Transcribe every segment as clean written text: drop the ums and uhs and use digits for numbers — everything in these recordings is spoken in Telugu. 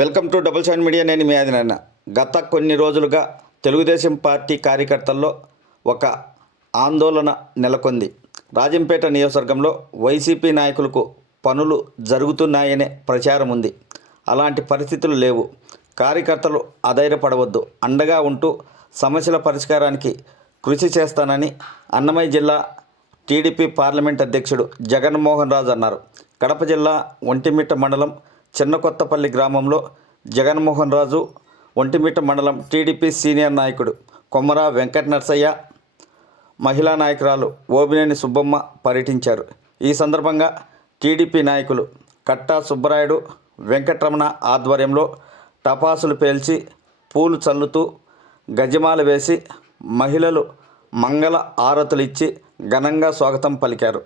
Welcome to double shine media. నేను మీ ఆదినాన్న. గత కొన్ని రోజులుగా తెలుగుదేశం పార్టీ కార్యకర్తల్లో ఒక ఆందోళన నెలకొంది. రాజంపేట నియోజకవర్గంలో వైసీపీ నాయకులకు పనులు జరుగుతున్నాయనే ప్రచారం ఉంది. అలాంటి పరిస్థితులు లేవు. కార్యకర్తలు అధైర్యపడవద్దు, అండగా ఉంటూ సమస్యల పరిష్కారానికి కృషి చేస్తానని అన్నమయ్య జిల్లా టీడీపీ పార్లమెంట్ అధ్యక్షుడు జగన్మోహన్ రాజు అన్నారు. కడప జిల్లా ఒంటిమిట్ట మండలం చిన్నకొత్తపల్లి గ్రామంలో జగన్మోహన్ రాజు, ఒంటిమిట్ట మండలం టీడీపీ సీనియర్ నాయకుడు కొమ్మర వెంకట నరసయ్య, మహిళా నాయకురాలు ఓబినేని సుబ్బమ్మ పర్యటించారు. ఈ సందర్భంగా టీడీపీ నాయకులు కట్టా సుబ్బరాయుడు, వెంకటరమణ ఆధ్వర్యంలో టపాసులు పేల్చి పూలు చల్లుతూ గజమాల వేసి మహిళలు మంగళ హారతులు ఇచ్చి ఘనంగా స్వాగతం పలికారు.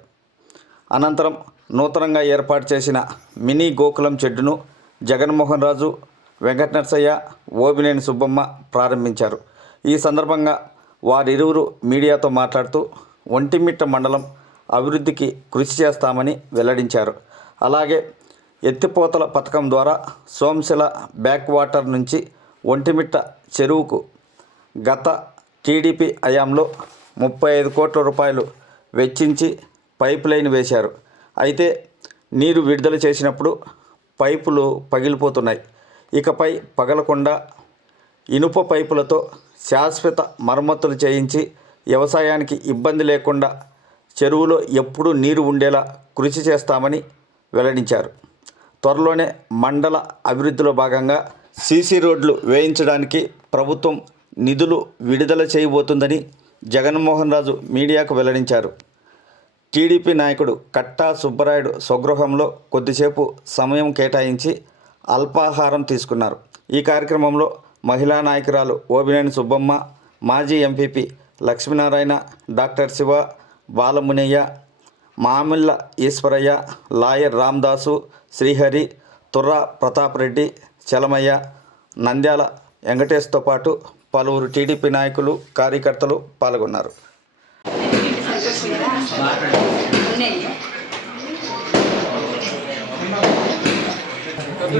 అనంతరం నూతనంగా ఏర్పాటు చేసిన మినీ గోకులం షెడ్డును జగన్మోహన్ రాజు, వెంకట నరసయ్య, ఓబినేని సుబ్బమ్మ ప్రారంభించారు. ఈ సందర్భంగా వారిరువురు మీడియాతో మాట్లాడుతూ ఒంటిమిట్ట మండలం అభివృద్ధికి కృషి చేస్తామని వెల్లడించారు. అలాగే ఎత్తిపోతల పథకం ద్వారా సోమశిల బ్యాక్ వాటర్ నుంచి ఒంటిమిట్ట చెరువుకు గత టీడీపీ హయాంలో 35 కోట్ల రూపాయలు వెచ్చించి పైప్ లైన్ వేశారు. అయితే నీరు విడుదల చేసినప్పుడు పైపులు పగిలిపోతున్నాయి. ఇకపై పగలకుండా ఇనుప పైపులతో శాశ్వత మరమ్మతులు చేయించి వ్యవసాయానికి ఇబ్బంది లేకుండా చెరువులో ఎప్పుడూ నీరు ఉండేలా కృషి చేస్తామని వెల్లడించారు. త్వరలోనే మండల అభివృద్ధిలో భాగంగా సీసీ రోడ్లు వేయించడానికి ప్రభుత్వం నిధులు విడుదల చేయబోతుందని జగన్మోహన్ రాజు మీడియాకు వెల్లడించారు. టీడీపీ నాయకుడు కట్టా సుబ్బరాయుడు స్వగృహంలో కొద్దిసేపు సమయం కేటాయించి అల్పాహారం తీసుకున్నారు. ఈ కార్యక్రమంలో మహిళా నాయకురాలు ఓబినేని సుబ్బమ్మ, మాజీ MPP Lakshminarayana, doctor Siva, Balamunayya, Mamilla Eswaraiah, lawyer Ramadasu, Srihari, Turra Pratap Reddy, Chalamayya, Nandyala వెంకటేష్తో పాటు పలువురు టీడీపీ నాయకులు, కార్యకర్తలు పాల్గొన్నారు. ఈ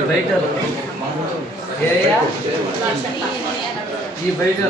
బయట